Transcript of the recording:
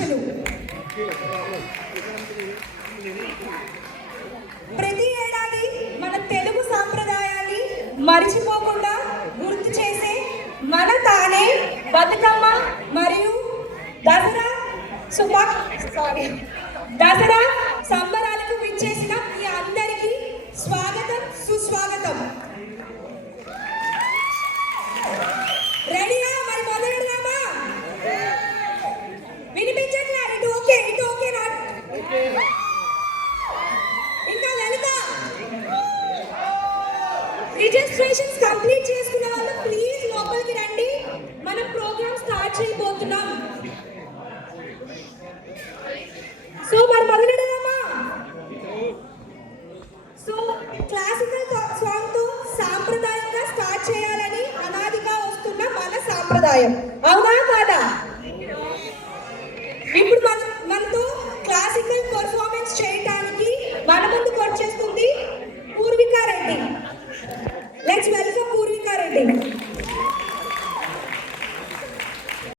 శుభాకాంక్షలు. ప్రతి ఏడాది మన తెలుగు సాంప్రదాయాన్ని మరిచిపోకుండా గుర్తు చేసే మన తానే బతుకమ్మ మరియు దసరా సంబరాలకు విచ్చేసిన మీ అందరికీ స్వాగతం, సుస్వాగతం. రెడీయా? మరి మొదలెడదామా? వినిపించట్లే? ఇటు ఓకే ఇంకా లలిత, రిజిస్ట్రేషన్స్ కంప్లీట్ చేసుకున్న వాళ్ళు ప్లీజ్ లోపలికి రండి. మనం ప్రోగ్రామ్ స్టార్ట్ చేయబోతున్నాం. సో మరి మొదలెడదామా? సో క్లాసికల్ సాంగ్ తో సాంప్రదాయంగా స్టార్ట్ చేయాలని అనాదిగా వస్తున్న మన సాంప్రదాయం, అవునా కాదా? ఇప్పుడు మనతో క్లాసికల్ పర్ఫార్మెన్స్ చేయడానికి మన ముందుకు వచ్చే